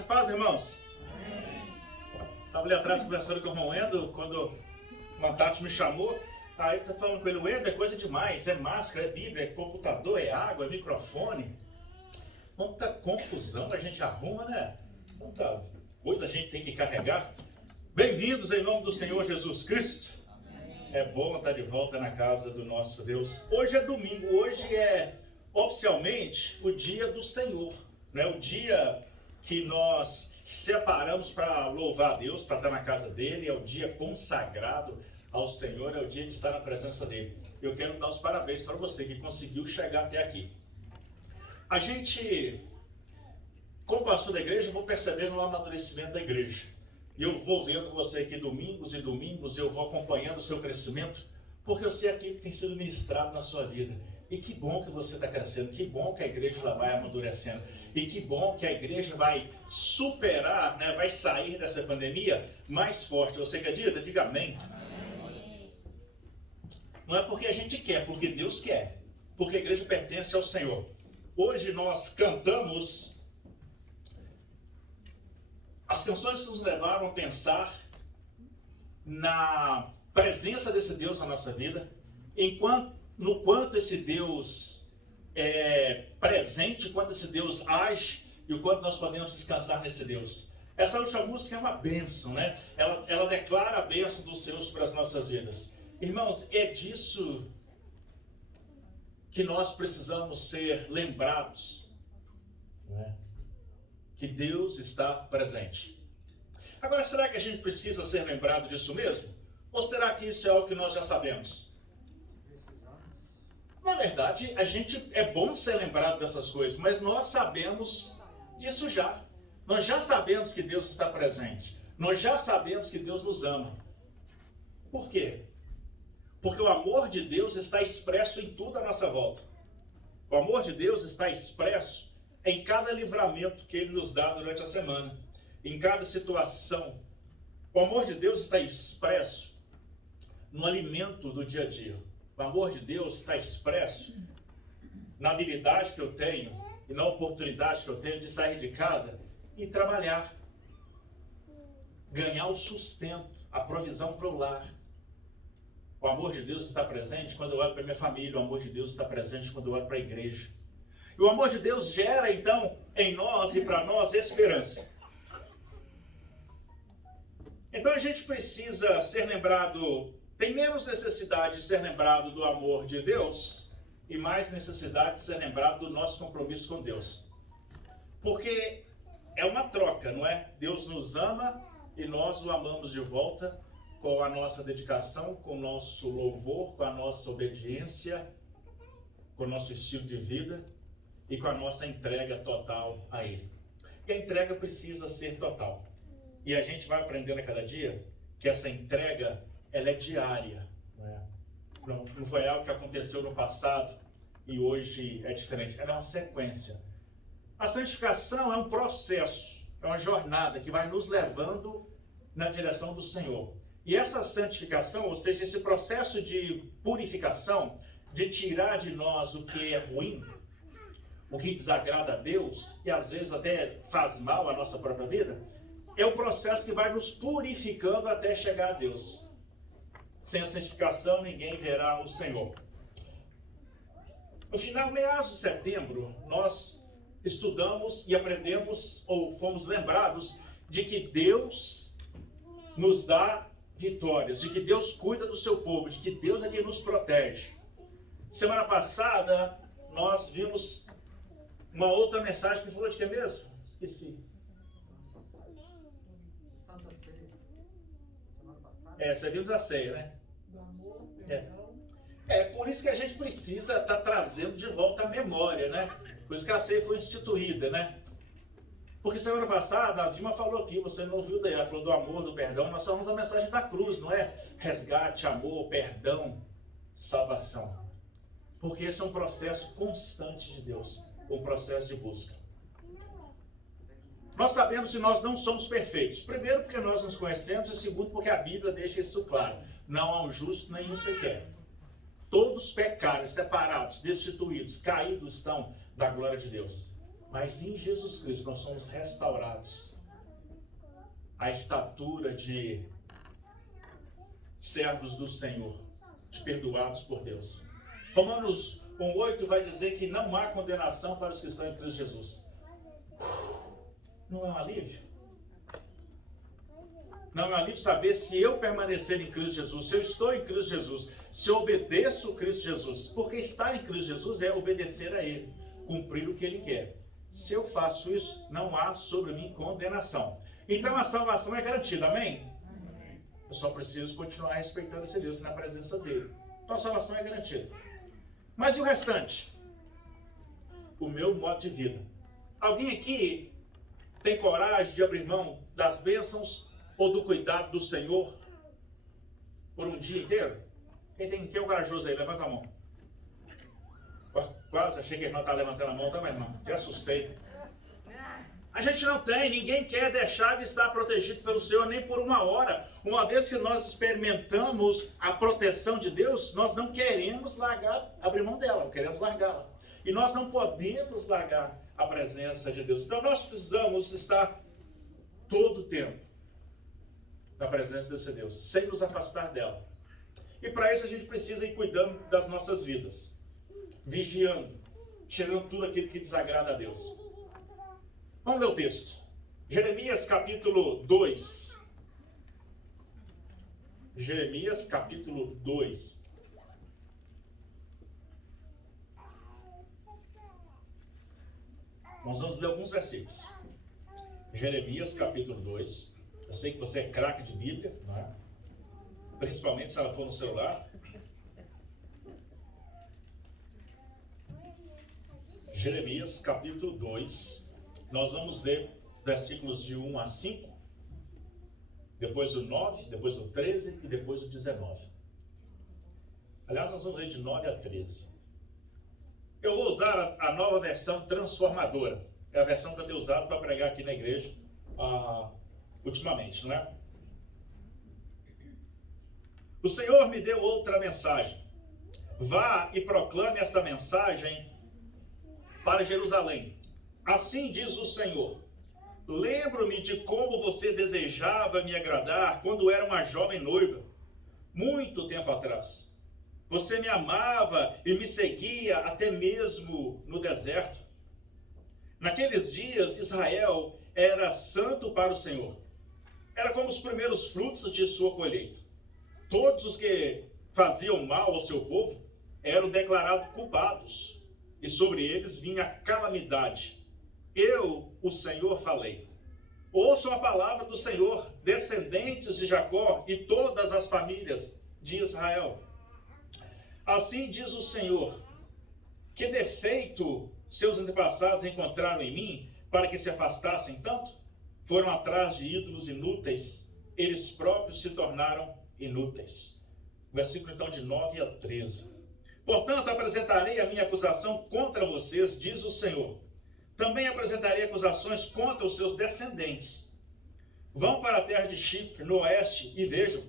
Paz, irmãos. Estava ali atrás conversando com o irmão Endo, quando o Mantati me chamou. Aí eu tô falando com ele, o Endo é coisa demais, é máscara, é Bíblia, é computador, é água, é microfone. Quanta confusão a gente arruma, né? Quanta coisa a gente tem que carregar. Bem-vindos em nome do Senhor Jesus Cristo. É bom estar de volta na casa do nosso Deus. Hoje é domingo, hoje é oficialmente o dia do Senhor, né? O dia que nós separamos para louvar a Deus, para estar na casa dele, é o dia consagrado ao Senhor, é o dia de estar na presença dele. Eu quero dar os parabéns para você que conseguiu chegar até aqui. A gente, como pastor da igreja, eu vou percebendo o amadurecimento da igreja. Eu vou vendo você aqui domingos e domingos, eu vou acompanhando o seu crescimento, porque eu sei aquilo que tem sido ministrado na sua vida. E que bom que você está crescendo, que bom que a igreja ela vai amadurecendo. E que bom que a igreja vai superar, né, vai sair dessa pandemia mais forte. Você acredita? Diga amém. Amém. Não é porque a gente quer, porque Deus quer. Porque a igreja pertence ao Senhor. Hoje nós cantamos as canções que nos levaram a pensar na presença desse Deus na nossa vida, no quanto esse Deus é presente, quanto esse Deus age e o quanto nós podemos descansar nesse Deus. Essa última música é uma bênção, né? Ela declara a bênção do Senhor sobre as nossas vidas. Irmãos, é disso que nós precisamos ser lembrados, né? Que Deus está presente. Agora, será que a gente precisa ser lembrado disso mesmo? Ou será que isso é algo que nós já sabemos? Na verdade, é bom ser lembrado dessas coisas, mas nós sabemos disso já. Nós já sabemos que Deus está presente. Nós já sabemos que Deus nos ama. Por quê? Porque o amor de Deus está expresso em tudo à nossa volta. O amor de Deus está expresso em cada livramento que Ele nos dá durante a semana, em cada situação. O amor de Deus está expresso no alimento do dia a dia. O amor de Deus está expresso na habilidade que eu tenho e na oportunidade que eu tenho de sair de casa e trabalhar. Ganhar o sustento, a provisão para o lar. O amor de Deus está presente quando eu olho para minha família. O amor de Deus está presente quando eu olho para a igreja. E o amor de Deus gera, então, em nós e para nós esperança. Então a gente precisa ser lembrado, tem menos necessidade de ser lembrado do amor de Deus e mais necessidade de ser lembrado do nosso compromisso com Deus. Porque é uma troca, não é? Deus nos ama e nós o amamos de volta com a nossa dedicação, com o nosso louvor, com a nossa obediência, com o nosso estilo de vida e com a nossa entrega total a Ele. E a entrega precisa ser total. E a gente vai aprendendo a cada dia que essa entrega, ela é diária. Não foi algo que aconteceu no passado e hoje é diferente. Ela é uma sequência. A santificação é um processo, é uma jornada que vai nos levando na direção do Senhor. E essa santificação, ou seja, esse processo de purificação, de tirar de nós o que é ruim, o que desagrada a Deus e às vezes até faz mal à nossa própria vida, é um processo que vai nos purificando até chegar a Deus. Sem a santificação, ninguém verá o Senhor. No final, meados de setembro, nós estudamos e aprendemos, ou fomos lembrados, de que Deus nos dá vitórias, de que Deus cuida do seu povo, de que Deus é quem nos protege. Semana passada, nós vimos uma outra mensagem que falou de que mesmo? Esqueci. Servimos a ceia, né? Do amor, perdão. Por isso que a gente precisa estar trazendo de volta a memória, né? Por isso que a ceia foi instituída, né? Porque semana passada a Vilma falou aqui, você não ouviu daí, ela falou do amor, do perdão, nós falamos a mensagem da cruz, não é? Resgate, amor, perdão, salvação. Porque esse é um processo constante de Deus, um processo de busca. Nós sabemos que nós não somos perfeitos. Primeiro, porque nós nos conhecemos, e segundo, porque a Bíblia deixa isso claro. Não há um justo, nenhum sequer. Todos pecaram, separados, destituídos, caídos estão da glória de Deus. Mas em Jesus Cristo nós somos restaurados à estatura de servos do Senhor, de perdoados por Deus. Romanos 1,8 vai dizer que não há condenação para os que estão em Cristo Jesus. Não é um alívio? Não é um alívio saber se eu permanecer em Cristo Jesus, se eu estou em Cristo Jesus, se eu obedeço Cristo Jesus. Porque estar em Cristo Jesus é obedecer a Ele, cumprir o que Ele quer. Se eu faço isso, não há sobre mim condenação. Então a salvação é garantida, amém? Eu só preciso continuar respeitando esse Deus na presença dEle. Então a salvação é garantida. Mas e o restante? O meu modo de vida. Alguém aqui tem coragem de abrir mão das bênçãos ou do cuidado do Senhor por um dia inteiro? Quem é o corajoso aí? Levanta a mão. Quase achei que a irmã estava levantando a mão, tá, minha irmã? Até assustei. A gente não tem, ninguém quer deixar de estar protegido pelo Senhor nem por uma hora. Uma vez que nós experimentamos a proteção de Deus, nós não queremos abrir mão dela, queremos largá-la. E nós não podemos largar a presença de Deus. Então nós precisamos estar todo o tempo na presença desse Deus, sem nos afastar dela. E para isso a gente precisa ir cuidando das nossas vidas, vigiando, tirando tudo aquilo que desagrada a Deus. Vamos ler o texto. Jeremias capítulo 2. Jeremias capítulo 2. Nós vamos ler alguns versículos. Jeremias capítulo 2. Eu sei que você é craque de Bíblia, não é? Principalmente se ela for no celular. Jeremias capítulo 2. Nós vamos ler versículos de 1 a 5, depois o 9, depois o 13 e depois o 19. Aliás, nós vamos ler de 9 a 13. Eu vou usar a nova versão transformadora. É a versão que eu tenho usado para pregar aqui na igreja ultimamente, não é? O Senhor me deu outra mensagem. Vá e proclame esta mensagem para Jerusalém. Assim diz o Senhor: lembro-me de como você desejava me agradar quando era uma jovem noiva, muito tempo atrás. Você me amava e me seguia até mesmo no deserto. Naqueles dias, Israel era santo para o Senhor. Era como os primeiros frutos de sua colheita. Todos os que faziam mal ao seu povo eram declarados culpados, e sobre eles vinha calamidade. Eu, o Senhor, falei. Ouçam a palavra do Senhor, descendentes de Jacó e todas as famílias de Israel. Assim diz o Senhor: que defeito seus antepassados encontraram em mim para que se afastassem tanto? Foram atrás de ídolos inúteis, eles próprios se tornaram inúteis. Versículo então de 9 a 13. Portanto, apresentarei a minha acusação contra vocês, diz o Senhor. Também apresentarei acusações contra os seus descendentes. Vão para a terra de Chipre, no oeste, e vejam.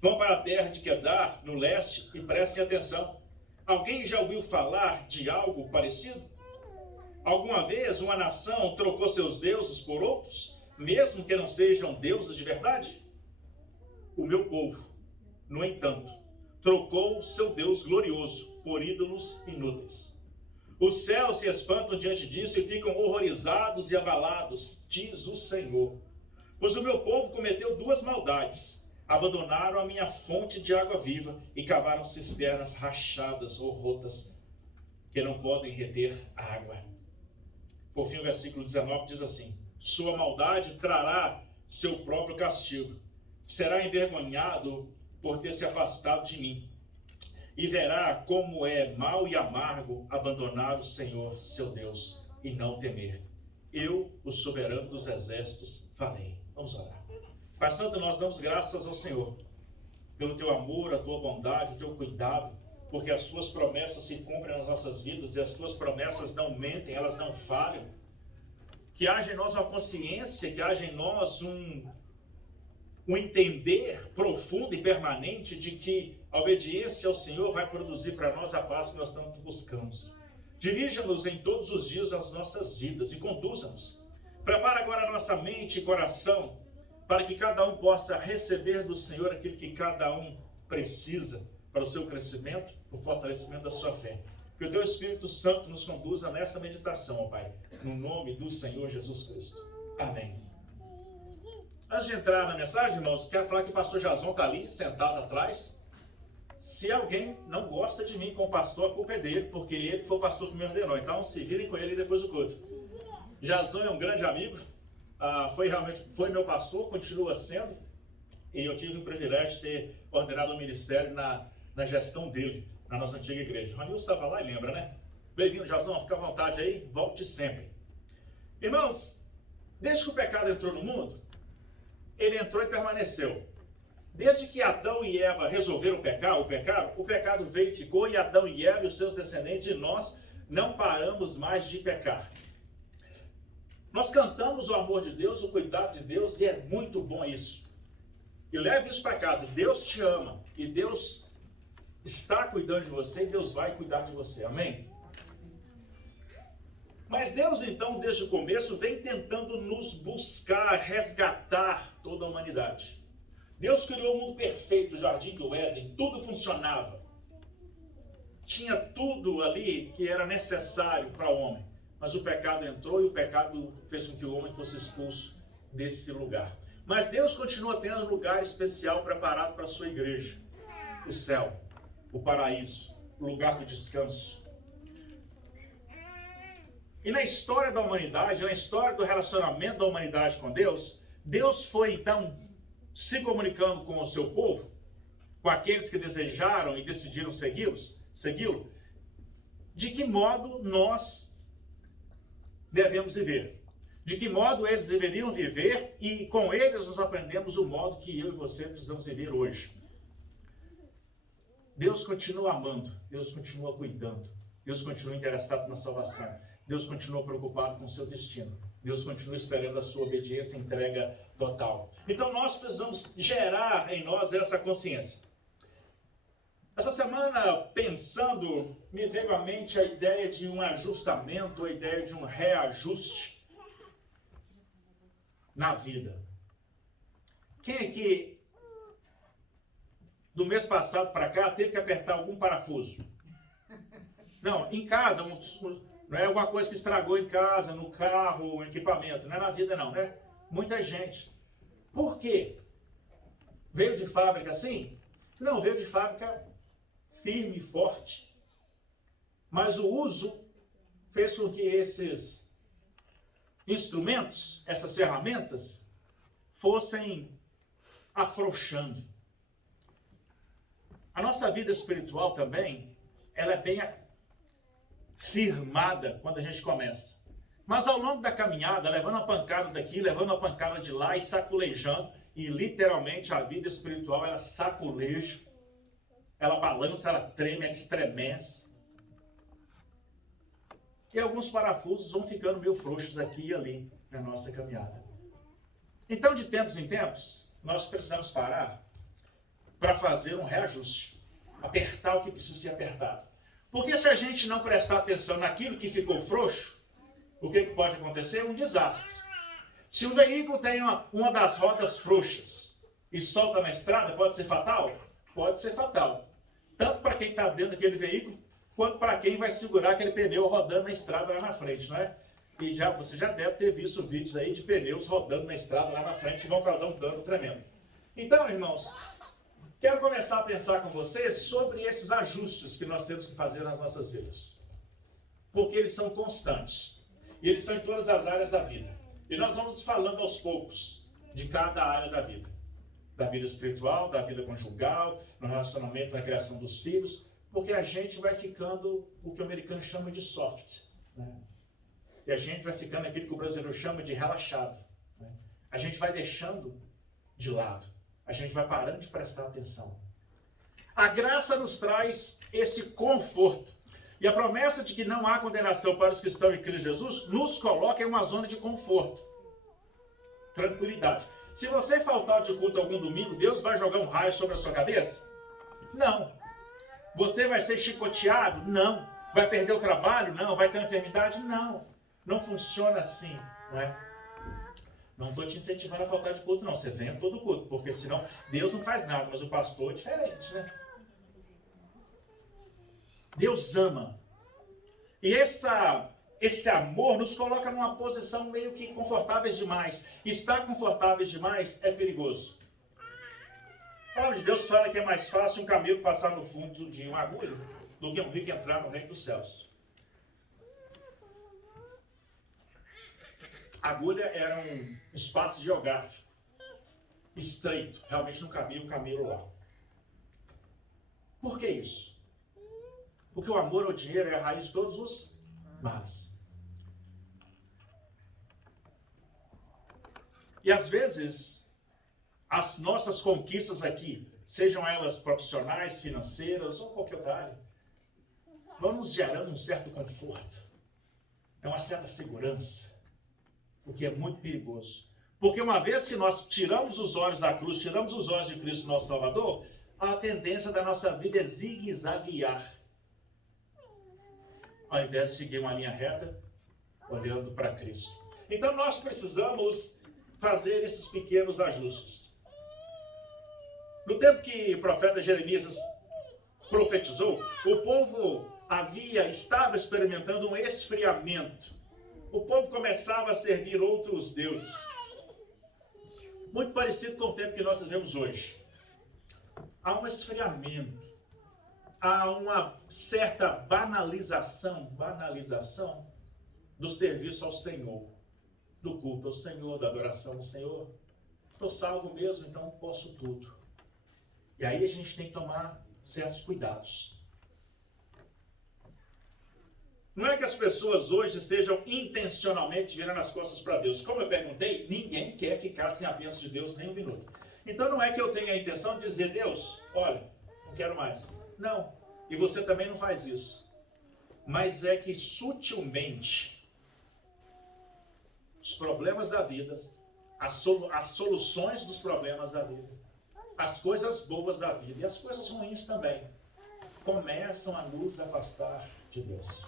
Vão para a terra de Quedar, no leste, e prestem atenção. Alguém já ouviu falar de algo parecido? Alguma vez uma nação trocou seus deuses por outros, mesmo que não sejam deuses de verdade? O meu povo, no entanto, trocou seu Deus glorioso por ídolos inúteis. Os céus se espantam diante disso e ficam horrorizados e abalados, diz o Senhor. Pois o meu povo cometeu duas maldades. Abandonaram a minha fonte de água viva e cavaram cisternas rachadas ou rotas que não podem reter água. Por fim, o versículo 19 diz assim: sua maldade trará seu próprio castigo. Será envergonhado por ter se afastado de mim. E verá como é mau e amargo abandonar o Senhor, seu Deus, e não temer. Eu, o soberano dos exércitos, falei. Vamos orar. Pai Santo, nós damos graças ao Senhor pelo teu amor, a tua bondade, o teu cuidado, porque as suas promessas se cumprem nas nossas vidas e as tuas promessas não mentem, elas não falham. Que haja em nós uma consciência, que haja em nós um entender profundo e permanente de que a obediência ao Senhor vai produzir para nós a paz que nós tanto buscamos. Dirija-nos em todos os dias das nossas vidas e conduza-nos. Prepara agora a nossa mente e coração para que cada um possa receber do Senhor aquilo que cada um precisa para o seu crescimento, o fortalecimento da sua fé. Que o Teu Espírito Santo nos conduza nessa meditação, ó Pai, no nome do Senhor Jesus Cristo. Amém. Antes de entrar na mensagem, irmãos, quero falar que o pastor Jason está ali, sentado atrás. Se alguém não gosta de mim como pastor, a culpa é dele, porque ele foi o pastor que me ordenou. Então, se virem com ele depois do culto. Jason é um grande amigo, foi meu pastor, continua sendo, e eu tive o privilégio de ser ordenado ao ministério na gestão dele, na nossa antiga igreja. O Ronilson estava lá e lembra, né? Bem-vindo, Jason, fica à vontade aí, volte sempre. Irmãos, desde que o pecado entrou no mundo, ele entrou e permaneceu. Desde que Adão e Eva resolveram pecar, o pecado veio e ficou, e Adão e Eva e os seus descendentes, e nós não paramos mais de pecar. Nós cantamos o amor de Deus, o cuidado de Deus, e é muito bom isso. E leve isso para casa. Deus te ama, e Deus está cuidando de você, e Deus vai cuidar de você. Amém? Mas Deus, então, desde o começo, vem tentando nos buscar, resgatar toda a humanidade. Deus criou o mundo perfeito, o jardim do Éden, tudo funcionava. Tinha tudo ali que era necessário para o homem. Mas o pecado entrou e o pecado fez com que o homem fosse expulso desse lugar. Mas Deus continua tendo um lugar especial preparado para a sua igreja. O céu, o paraíso, o lugar do descanso. E na história da humanidade, na história do relacionamento da humanidade com Deus, Deus foi então se comunicando com o seu povo, com aqueles que desejaram e decidiram segui-lo, de que modo nós devemos viver. De que modo eles deveriam viver, e com eles nós aprendemos o modo que eu e você precisamos viver hoje. Deus continua amando, Deus continua cuidando, Deus continua interessado na salvação, Deus continua preocupado com o seu destino, Deus continua esperando a sua obediência e entrega total. Então nós precisamos gerar em nós essa consciência. Essa semana, pensando, me veio à mente a ideia de um ajustamento, a ideia de um reajuste na vida. Quem aqui, do mês passado para cá, teve que apertar algum parafuso? Não, em casa, não é alguma coisa que estragou em casa, no carro, o equipamento, não é na vida não, né? Muita gente. Por quê? Veio de fábrica assim? Não, veio de fábrica firme e forte. Mas o uso fez com que esses instrumentos, essas ferramentas, fossem afrouxando. A nossa vida espiritual também, ela é bem firmada quando a gente começa. Mas ao longo da caminhada, levando a pancada daqui, levando a pancada de lá e saculejando, e literalmente a vida espiritual, ela saculeja, ela balança, ela treme, ela estremece. E alguns parafusos vão ficando meio frouxos aqui e ali na nossa caminhada. Então, de tempos em tempos, nós precisamos parar para fazer um reajuste. Apertar o que precisa ser apertado. Porque se a gente não prestar atenção naquilo que ficou frouxo, o que pode acontecer? Um desastre. Se o veículo tem uma das rodas frouxas e solta na estrada, pode ser fatal? Pode ser fatal. Tanto para quem está dentro daquele veículo, quanto para quem vai segurar aquele pneu rodando na estrada lá na frente, não é? E você já deve ter visto vídeos aí de pneus rodando na estrada lá na frente e vão causar um dano tremendo. Então, irmãos, quero começar a pensar com vocês sobre esses ajustes que nós temos que fazer nas nossas vidas. Porque eles são constantes. E eles são em todas as áreas da vida. E nós vamos falando aos poucos de cada área da vida. Da vida espiritual, da vida conjugal, no relacionamento, na criação dos filhos. Porque a gente vai ficando o que o americano chama de soft. Né? E a gente vai ficando aquilo que o brasileiro chama de relaxado. Né? A gente vai deixando de lado. A gente vai parando de prestar atenção. A graça nos traz esse conforto. E a promessa de que não há condenação para os que estão em Cristo Jesus nos coloca em uma zona de conforto. Tranquilidade. Se você faltar de culto algum domingo, Deus vai jogar um raio sobre a sua cabeça? Não. Você vai ser chicoteado? Não. Vai perder o trabalho? Não. Vai ter uma enfermidade? Não. Não funciona assim, não é? Não estou te incentivando a faltar de culto, não. Você venha todo culto, porque senão Deus não faz nada, mas o pastor é diferente, né? Deus ama. E esse amor nos coloca numa posição meio que confortáveis demais. Estar confortáveis demais é perigoso. A palavra de Deus fala que é mais fácil um camelo passar no fundo de uma agulha do que um rico entrar no reino dos céus. A agulha era um espaço geográfico estreito. Realmente não cabia um camelo lá. Por que isso? Porque o amor ao dinheiro é a raiz de todos os males. E às vezes, as nossas conquistas aqui, sejam elas profissionais, financeiras ou qualquer outra área, vão nos gerando um certo conforto, é uma certa segurança, o que é muito perigoso. Porque uma vez que nós tiramos os olhos da cruz, tiramos os olhos de Cristo, nosso Salvador, a tendência da nossa vida é zigue-zaguear. Ao invés de seguir uma linha reta, olhando para Cristo. Então nós precisamos fazer esses pequenos ajustes. No tempo que o profeta Jeremias profetizou, o povo estava experimentando um esfriamento. O povo começava a servir outros deuses. Muito parecido com o tempo que nós vivemos hoje. Há um esfriamento. Há uma certa banalização do serviço ao Senhor, do culto ao Senhor, da adoração ao Senhor. Estou salvo mesmo, então posso tudo. E aí a gente tem que tomar certos cuidados. Não é que as pessoas hoje estejam intencionalmente virando as costas para Deus. Como eu perguntei, ninguém quer ficar sem a bênção de Deus nem um minuto. Então não é que eu tenha a intenção de dizer, Deus, olha, não quero mais. Não, e você também não faz isso. Mas é que sutilmente, os problemas da vida, as soluções dos problemas da vida, as coisas boas da vida e as coisas ruins também, começam a nos afastar de Deus.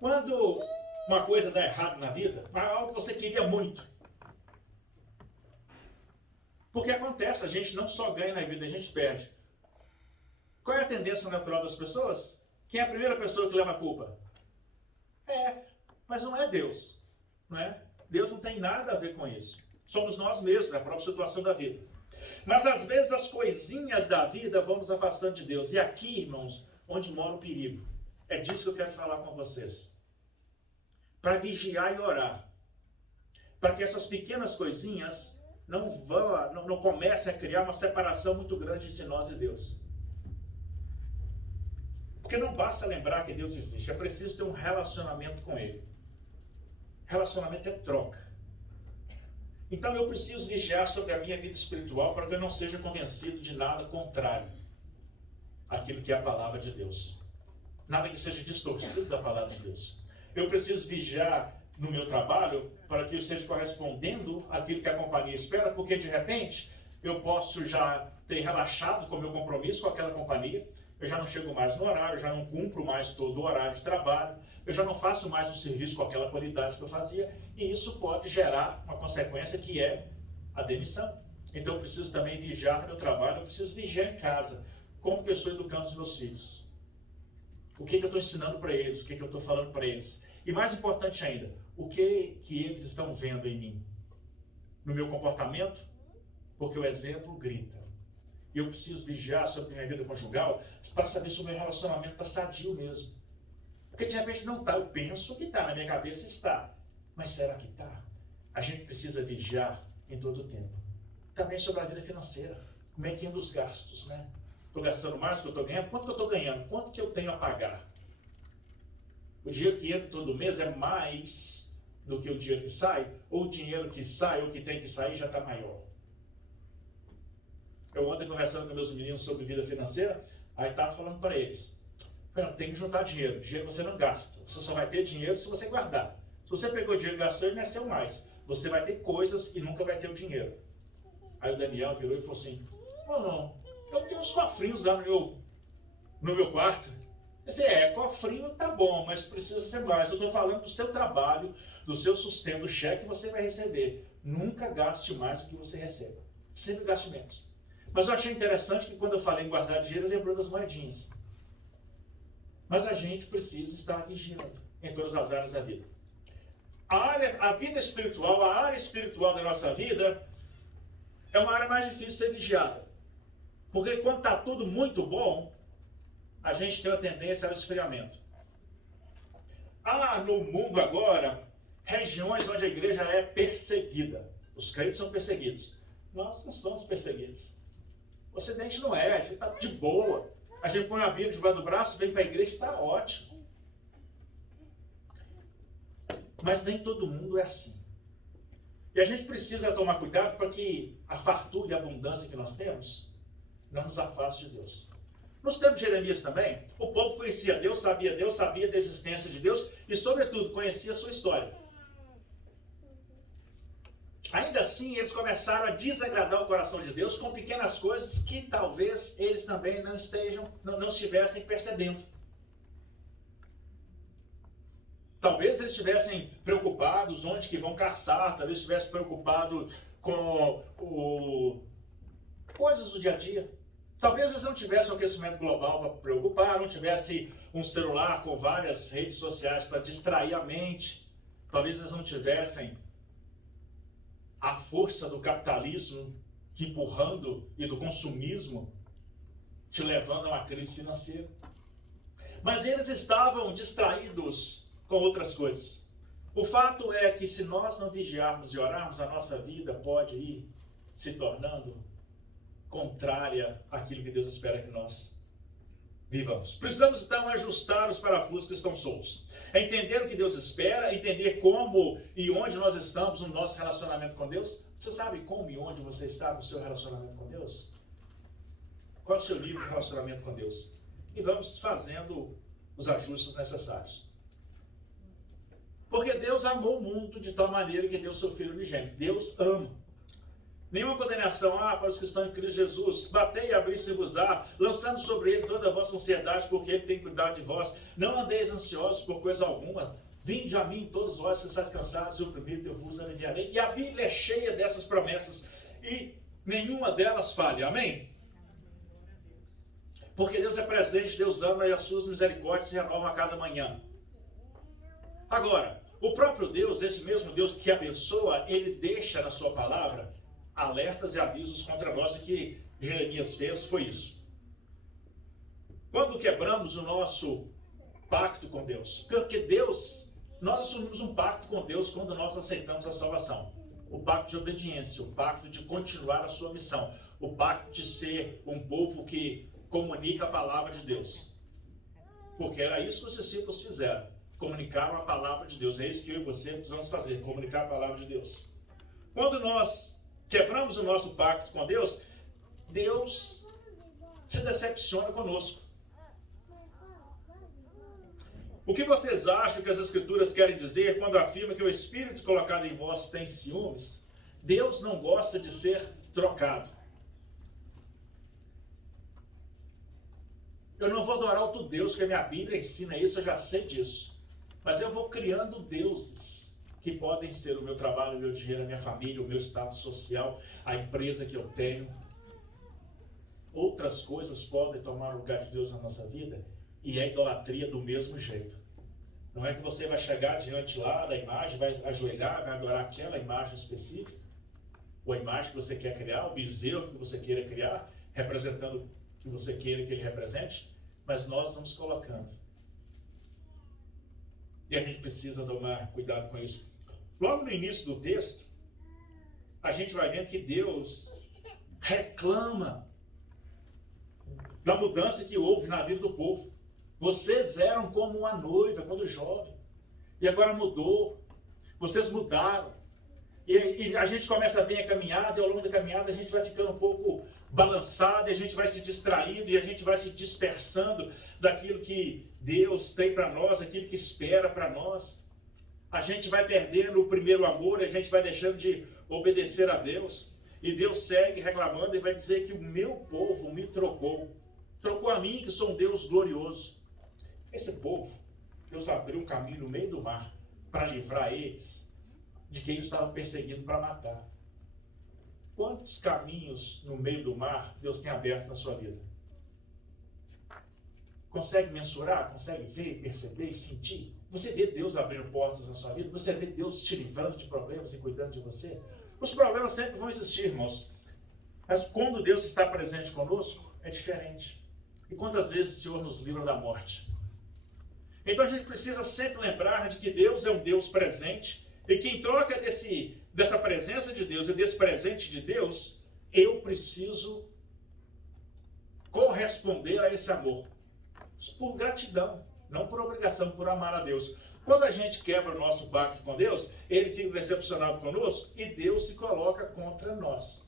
Quando uma coisa dá errado na vida, é algo que você queria muito. Porque acontece, a gente não só ganha na vida, a gente perde. Qual é a tendência natural das pessoas? Quem é a primeira pessoa que leva a culpa? Mas não é Deus. Não é? Deus não tem nada a ver com isso. Somos nós mesmos, a própria situação da vida. Mas às vezes as coisinhas da vida vão nos afastando de Deus. E aqui, irmãos, onde mora o perigo. É disso que eu quero falar com vocês. Para vigiar e orar. Para que essas pequenas coisinhas não comecem a criar uma separação muito grande entre nós e Deus. Porque não basta lembrar que Deus existe. É preciso ter um relacionamento com Ele. Relacionamento é troca. Então eu preciso vigiar sobre a minha vida espiritual para que eu não seja convencido de nada contrário àquilo que é a palavra de Deus. Nada que seja distorcido da palavra de Deus. Eu preciso vigiar no meu trabalho para que eu esteja correspondendo àquilo que a companhia espera, porque de repente eu posso já ter relaxado com o meu compromisso com aquela companhia, eu já não chego mais no horário, eu já não cumpro mais todo o horário de trabalho, eu já não faço mais o serviço com aquela qualidade que eu fazia, e isso pode gerar uma consequência que é a demissão. Então eu preciso também vigiar no meu trabalho, eu preciso vigiar em casa, como que eu estou educando os meus filhos. O que eu estou ensinando para eles, o que eu estou falando para eles. E mais importante ainda, o que eles estão vendo em mim? No meu comportamento? Porque o exemplo grita. E eu preciso vigiar sobre a minha vida conjugal para saber se o meu relacionamento está sadio mesmo. Porque de repente não está, eu penso que está, na minha cabeça está. Mas será que está? A gente precisa vigiar em todo o tempo. Também sobre a vida financeira. Como é que anda os gastos, né? Estou gastando mais do que eu estou ganhando? Quanto que eu estou ganhando? Quanto que eu tenho a pagar? O dinheiro que entra todo mês é mais do que o dinheiro que sai? Ou o dinheiro que sai ou que tem que sair já está maior? Eu ontem conversando com meus meninos sobre vida financeira, aí estava falando para eles. Falei, tem que juntar dinheiro. Dinheiro você não gasta. Você só vai ter dinheiro se você guardar. Se você pegou dinheiro e gastou, ele não é seu mais. Você vai ter coisas e nunca vai ter o dinheiro. Aí o Daniel virou e falou assim, não, eu tenho uns cofrinhos lá no meu quarto. Cofrinho tá bom, mas precisa ser mais. Eu estou falando do seu trabalho, do seu sustento, do cheque que você vai receber. Nunca gaste mais do que você recebe. Sempre gaste menos. Mas eu achei interessante que quando eu falei em guardar dinheiro, lembrou das moedinhas. Mas a gente precisa estar vigiando em todas as áreas da vida. A vida espiritual, a área espiritual da nossa vida é uma área mais difícil de ser vigiada. Porque quando está tudo muito bom, a gente tem uma tendência ao esfriamento. Há no mundo agora regiões onde a igreja é perseguida. Os crentes são perseguidos. Nós não somos perseguidos. O Ocidente não é, a gente está de boa. A gente põe a Bíblia debaixo do braço, vem para a igreja e está ótimo. Mas nem todo mundo é assim. E a gente precisa tomar cuidado para que a fartura e a abundância que nós temos não nos afaste de Deus. Nos tempos de Jeremias também, o povo conhecia Deus, sabia da existência de Deus e, sobretudo, conhecia a sua história. Ainda assim, eles começaram a desagradar o coração de Deus com pequenas coisas que talvez eles também não estivessem percebendo. Talvez eles estivessem preocupados onde que vão caçar, talvez estivessem preocupados com coisas do dia a dia. Talvez eles não tivessem um aquecimento global para preocupar, não tivessem um celular com várias redes sociais para distrair a mente. Talvez eles não tivessem a força do capitalismo te empurrando e do consumismo te levando a uma crise financeira. Mas eles estavam distraídos com outras coisas. O fato é que se nós não vigiarmos e orarmos, a nossa vida pode ir se tornando contrária àquilo que Deus espera que nós vivamos. Precisamos então ajustar os parafusos que estão soltos. É entender o que Deus espera, entender como e onde nós estamos no nosso relacionamento com Deus. Você sabe como e onde você está no seu relacionamento com Deus? Qual é o seu nível de relacionamento com Deus? E vamos fazendo os ajustes necessários. Porque Deus amou o mundo de tal maneira que deu seu Filho unigênito. Deus ama. Nenhuma condenação há para os que estão em Cristo Jesus. Batei e abri-se-vos-á, lançando sobre ele toda a vossa ansiedade, porque ele tem cuidado de vós. Não andeis ansiosos por coisa alguma. Vinde a mim, todos vós que estáis cansados e oprimidos, eu vos aliviarei. E a Bíblia é cheia dessas promessas. E nenhuma delas falha. Amém? Porque Deus é presente, Deus ama e as suas misericórdias se renovam a cada manhã. Agora, o próprio Deus, esse mesmo Deus que abençoa, ele deixa na sua palavra alertas e avisos contra nós. O que Jeremias fez foi isso. Quando quebramos o nosso pacto com Deus, porque Deus, nós assumimos um pacto com Deus quando nós aceitamos a salvação. O pacto de obediência, o pacto de continuar a sua missão, o pacto de ser um povo que comunica a palavra de Deus. Porque era isso que os discípulos fizeram, comunicaram a palavra de Deus. É isso que eu e você precisamos fazer, comunicar a palavra de Deus. Quando nós quebramos o nosso pacto com Deus, Deus se decepciona conosco. O que vocês acham que as Escrituras querem dizer quando afirma que o Espírito colocado em vós tem ciúmes? Deus não gosta de ser trocado. Eu não vou adorar outro Deus, porque a minha Bíblia ensina isso, eu já sei disso. Mas eu vou criando deuses que podem ser o meu trabalho, o meu dinheiro, a minha família, o meu status social, a empresa que eu tenho. Outras coisas podem tomar o lugar de Deus na nossa vida e é idolatria do mesmo jeito. Não é que você vai chegar diante lá da imagem, vai ajoelhar, vai adorar aquela imagem específica, ou a imagem que você quer criar, o bezerro que você queira criar, representando o que você queira que ele represente, mas nós estamos colocando. E a gente precisa tomar cuidado com isso. Logo no início do texto, a gente vai vendo que Deus reclama da mudança que houve na vida do povo. Vocês eram como uma noiva quando jovem, e agora mudou. Vocês mudaram. E a gente começa a ver a caminhada, e ao longo da caminhada a gente vai ficando um pouco balançado, e a gente vai se distraindo, e a gente vai se dispersando daquilo que Deus tem para nós, aquilo que espera para nós. A gente vai perdendo o primeiro amor, a gente vai deixando de obedecer a Deus. E Deus segue reclamando e vai dizer que o meu povo me trocou. Trocou a mim, que sou um Deus glorioso. Esse povo, Deus abriu um caminho no meio do mar para livrar eles de quem os estava perseguindo para matar. Quantos caminhos no meio do mar Deus tem aberto na sua vida? Consegue mensurar? Consegue ver, perceber e sentir? Você vê Deus abrindo portas na sua vida? Você vê Deus te livrando de problemas e cuidando de você? Os problemas sempre vão existir, irmãos. Mas quando Deus está presente conosco, é diferente. E quantas vezes o Senhor nos livra da morte? Então a gente precisa sempre lembrar de que Deus é um Deus presente e que em troca dessa presença de Deus e desse presente de Deus, eu preciso corresponder a esse amor. Por gratidão, não por obrigação, por amar a Deus. Quando a gente quebra o nosso pacto com Deus, Ele fica decepcionado conosco e Deus se coloca contra nós.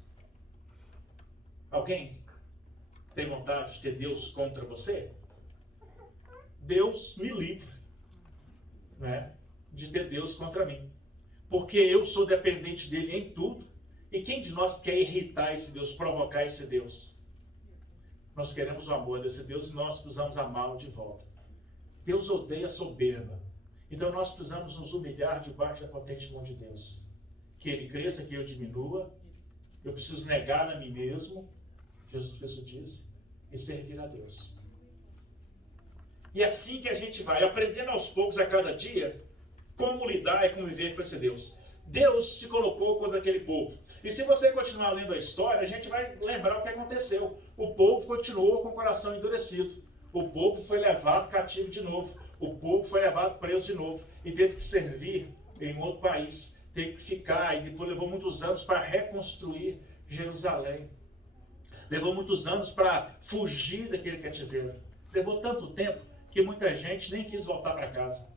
Alguém tem vontade de ter Deus contra você? Deus me livre, né, de ter Deus contra mim. Porque eu sou dependente dele em tudo. E quem de nós quer irritar esse Deus, provocar esse Deus? Nós queremos o amor desse Deus e nós precisamos amá-lo de volta. Deus odeia a soberba. Então nós precisamos nos humilhar debaixo da potente mão de Deus. Que Ele cresça, que eu diminua. Eu preciso negar a mim mesmo, Jesus Cristo disse, e servir a Deus. E assim que a gente vai aprendendo aos poucos a cada dia, como lidar e conviver com esse Deus. Deus se colocou contra aquele povo. E se você continuar lendo a história, a gente vai lembrar o que aconteceu. O povo continuou com o coração endurecido. O povo foi levado cativo de novo. O povo foi levado preso de novo. E teve que servir em outro país. Teve que ficar. E depois levou muitos anos para reconstruir Jerusalém. Levou muitos anos para fugir daquele cativeiro. Levou tanto tempo que muita gente nem quis voltar para casa.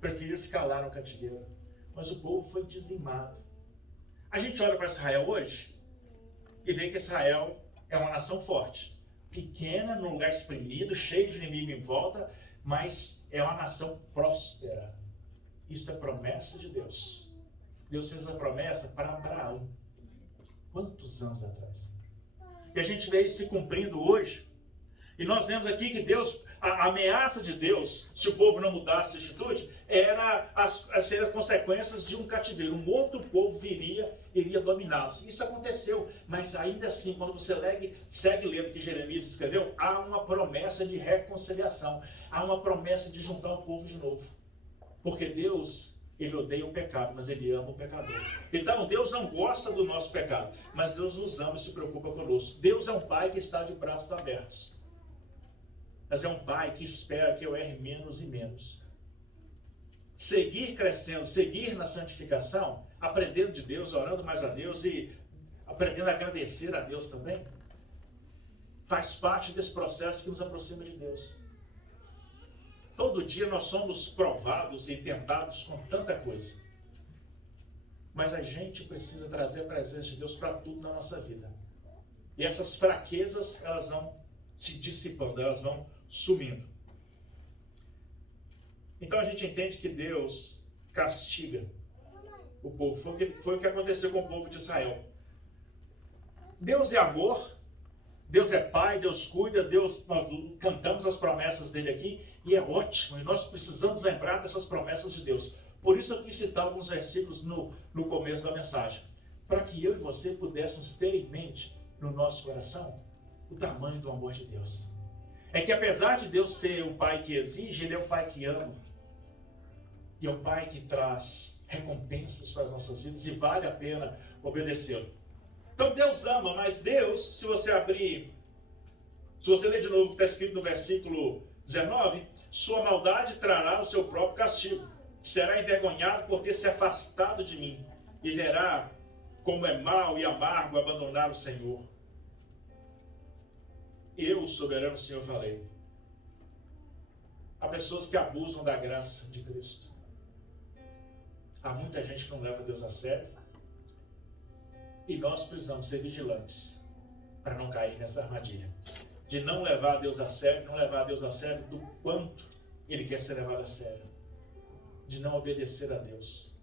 Preferiu ficar lá no cativeiro. Mas o povo foi dizimado. A gente olha para Israel hoje e vê que Israel é uma nação forte. Pequena, num lugar exprimido, cheio de inimigo em volta, mas é uma nação próspera. Isso é promessa de Deus. Deus fez essa promessa para Abraão. Quantos anos atrás? E a gente vê isso se cumprindo hoje. E nós vemos aqui que Deus, a ameaça de Deus, se o povo não mudasse de atitude, era as consequências de um cativeiro. Um outro povo iria dominá-los. Isso aconteceu, mas ainda assim, quando você segue lendo o que Jeremias escreveu, há uma promessa de reconciliação. Há uma promessa de juntar o povo de novo. Porque Deus, Ele odeia o pecado, mas Ele ama o pecador. Então, Deus não gosta do nosso pecado, mas Deus nos ama e se preocupa conosco. Deus é um Pai que está de braços abertos. Mas é um Pai que espera que eu erre menos e menos. Seguir crescendo, seguir na santificação, aprendendo de Deus, orando mais a Deus e aprendendo a agradecer a Deus também, faz parte desse processo que nos aproxima de Deus. Todo dia nós somos provados e tentados com tanta coisa. Mas a gente precisa trazer a presença de Deus para tudo na nossa vida. E essas fraquezas, elas vão se dissipando, elas vão sumindo. Então a gente entende que Deus castiga o povo. Foi o que aconteceu com o povo de Israel. Deus é amor, Deus é Pai, Deus cuida, nós cantamos as promessas dele aqui e é ótimo. E nós precisamos lembrar dessas promessas de Deus. Por isso eu quis citar alguns versículos no começo da mensagem. Para que eu e você pudéssemos ter em mente, no nosso coração, o tamanho do amor de Deus. É que apesar de Deus ser um Pai que exige, Ele é um Pai que ama. E é um Pai que traz recompensas para as nossas vidas e vale a pena obedecê-lo. Então Deus ama, mas Deus, se você ler de novo o que está escrito no versículo 19, sua maldade trará o seu próprio castigo. Será envergonhado por ter se afastado de mim e verá como é mau e amargo abandonar o Senhor. Eu, soberano Senhor, falei. Há pessoas que abusam da graça de Cristo. Há muita gente que não leva Deus a sério. E nós precisamos ser vigilantes para não cair nessa armadilha. De não levar Deus a sério, não levar Deus a sério do quanto Ele quer ser levado a sério. De não obedecer a Deus.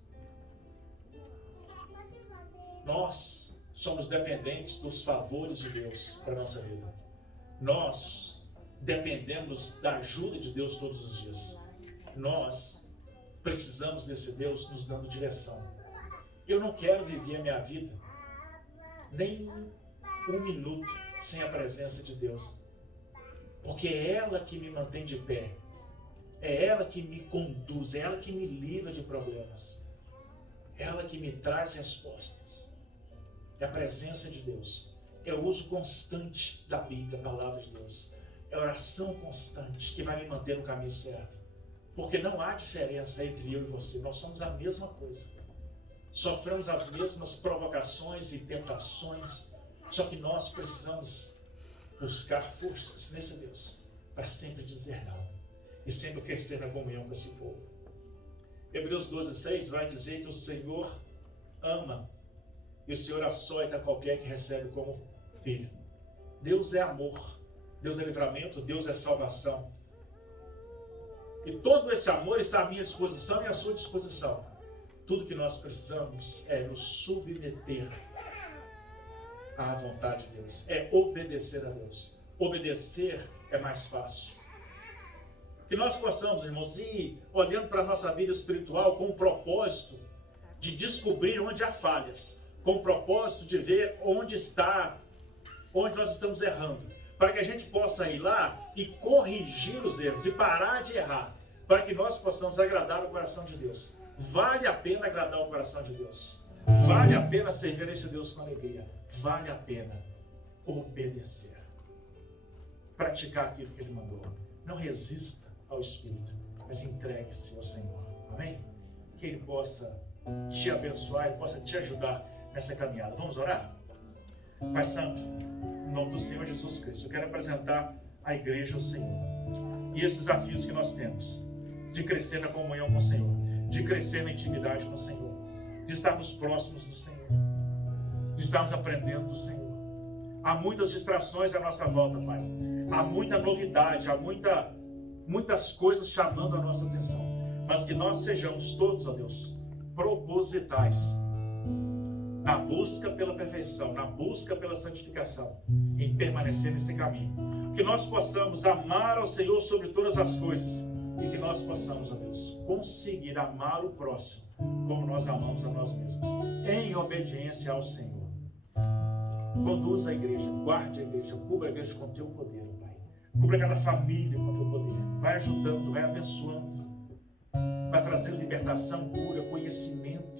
Nós somos dependentes dos favores de Deus para a nossa vida. Nós dependemos da ajuda de Deus todos os dias. Nós precisamos desse Deus nos dando direção. Eu não quero viver a minha vida nem um minuto sem a presença de Deus, porque é ela que me mantém de pé, é ela que me conduz, é ela que me livra de problemas, é ela que me traz respostas. É a presença de Deus, é o uso constante da Bíblia, da palavra de Deus, é a oração constante que vai me manter no caminho certo, porque não há diferença entre eu e você, nós somos a mesma coisa, sofremos as mesmas provocações e tentações, só que nós precisamos buscar forças nesse Deus para sempre dizer não e sempre crescer na comunhão com esse povo. Hebreus 12:6 vai dizer que o Senhor ama e o Senhor açoita qualquer que recebe como filho. Deus é amor, Deus é livramento, Deus é salvação. E todo esse amor está à minha disposição e à sua disposição. Tudo que nós precisamos é nos submeter à vontade de Deus, é obedecer a Deus. Obedecer é mais fácil. Que nós possamos, irmãos, ir olhando para a nossa vida espiritual com o propósito de descobrir onde há falhas, com o propósito de ver onde nós estamos errando, para que a gente possa ir lá e corrigir os erros e parar de errar, para que nós possamos agradar o coração de Deus. Vale a pena agradar o coração de Deus. Vale a pena servir a esse Deus com alegria. Vale a pena obedecer. Praticar aquilo que Ele mandou. Não resista ao Espírito, mas entregue-se ao Senhor. Amém? Que Ele possa te abençoar e possa te ajudar nessa caminhada. Vamos orar? Pai Santo, em nome do Senhor Jesus Cristo, eu quero apresentar a igreja ao Senhor. E esses desafios que nós temos, de crescer na comunhão com o Senhor, de crescer na intimidade com o Senhor, de estarmos próximos do Senhor, de estarmos aprendendo do Senhor. Há muitas distrações à nossa volta, Pai. Há muita novidade, há muitas coisas chamando a nossa atenção. Mas que nós sejamos todos, ó Deus, propositais na busca pela perfeição, na busca pela santificação, em permanecer nesse caminho. Que nós possamos amar ao Senhor sobre todas as coisas e que nós possamos, ó Deus, conseguir amar o próximo como nós amamos a nós mesmos, em obediência ao Senhor. Conduza a igreja, guarde a igreja, cubra a igreja com o teu poder, ó Pai. Cubra cada família com o teu poder. Vai ajudando, vai abençoando, vai trazendo libertação, cura, conhecimento,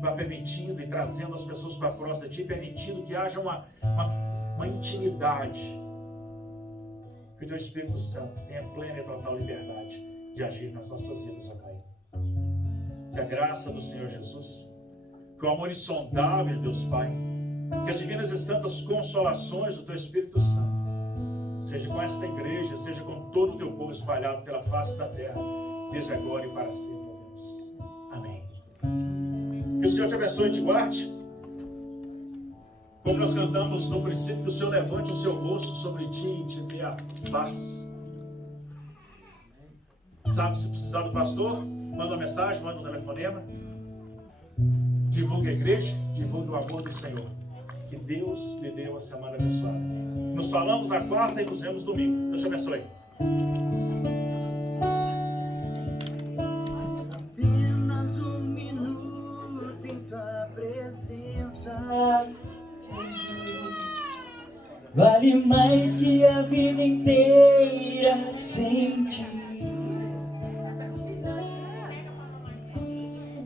vai permitindo e trazendo as pessoas para próximo de ti, permitindo que haja uma intimidade. Que o teu Espírito Santo tenha plena e total liberdade de agir nas nossas vidas, ó Pai. Que a graça do Senhor Jesus, que o amor insondável de Deus Pai, que as divinas e santas consolações do teu Espírito Santo, seja com esta igreja, seja com todo o teu povo espalhado pela face da terra, desde agora e para sempre, ó Deus. Amém. Que o Senhor te abençoe e te guarde. Como nós cantamos no princípio, que o Senhor levante o seu rosto sobre ti e te dê a paz. Sabe, se precisar do pastor, manda uma mensagem, manda um telefonema. Divulgue a igreja, divulgue o amor do Senhor. Que Deus lhe dê uma semana abençoada. Nos falamos na quarta e nos vemos domingo. Deus te abençoe. Apenas um minuto em tua presença, Jesus, vale mais que a vida inteira sem ti.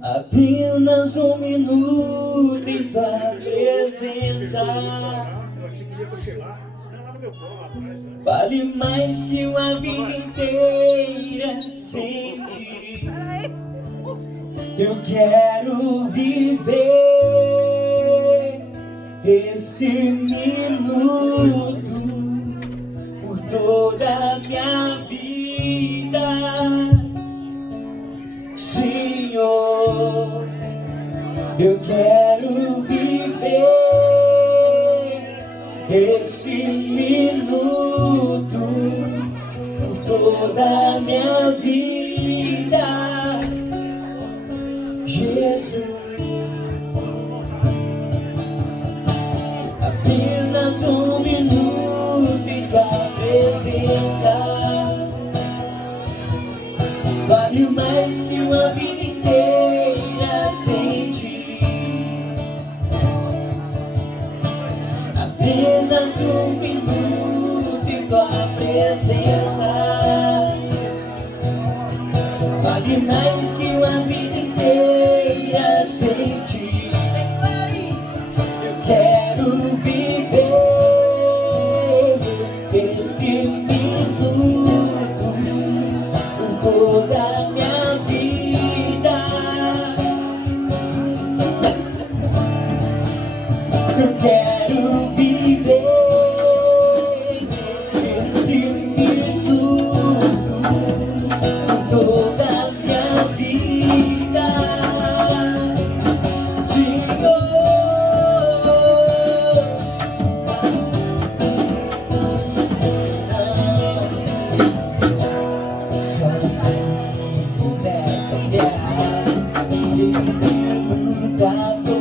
Apenas um minuto em tua presença, vale mais que uma vida inteira sem ti. Eu quero viver esse minuto por toda a minha vida, Senhor. Eu quero viver esse minuto por toda a minha vida, Jesus. Apenas um minuto e mais que uma vida inteira sem ti. Apenas um minuto em tua presença vale mais que uma vida inteira sem ti. Eu quero viver esse minuto com toda a minha vida. Eu quero viver esse minuto com toda a minha vida. Senhor, sozinho nessa guerra, eu nunca vou.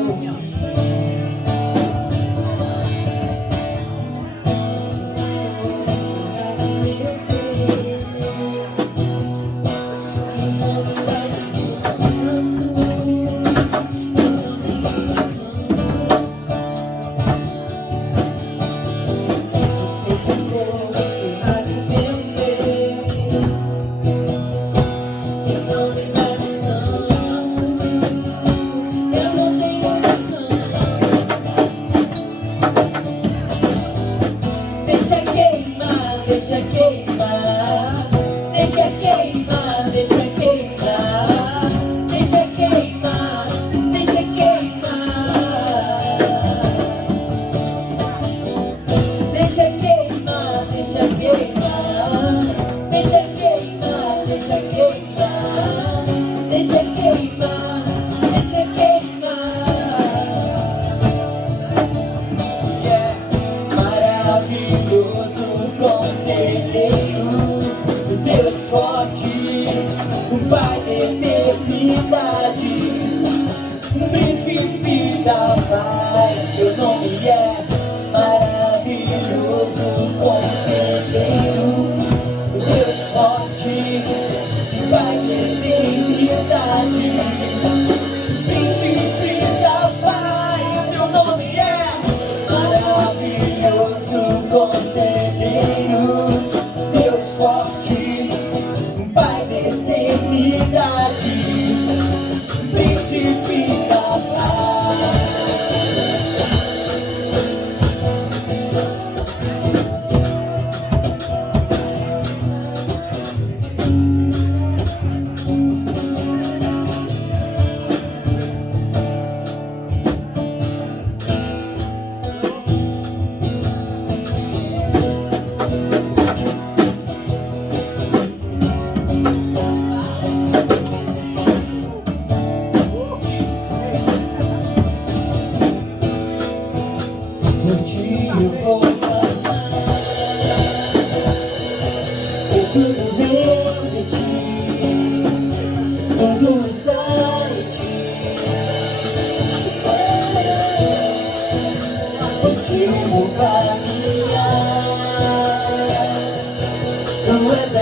Deixa queimar, deixa queimar, deixa queimar, deixa queimar, deixa queimar, deixa queimar, deixa queimar, deixa queimar, deixa queimar, deixa queimar, deixa queimar, deixa queimar. Maravilhoso conselheiro, Deus forte, o Pai da eternidade, Príncipe da paz, teu nome é maravilhoso conselheiro, Deus forte, o Pai da eternidade, Príncipe da paz, teu nome é maravilhoso conselheiro, Deus forte, Pai da eternidade, Príncipe da paz. Por ti eu vou amar, pois tudo vem de ti, tudo está em ti. Por ti eu vou caminhar, tu és a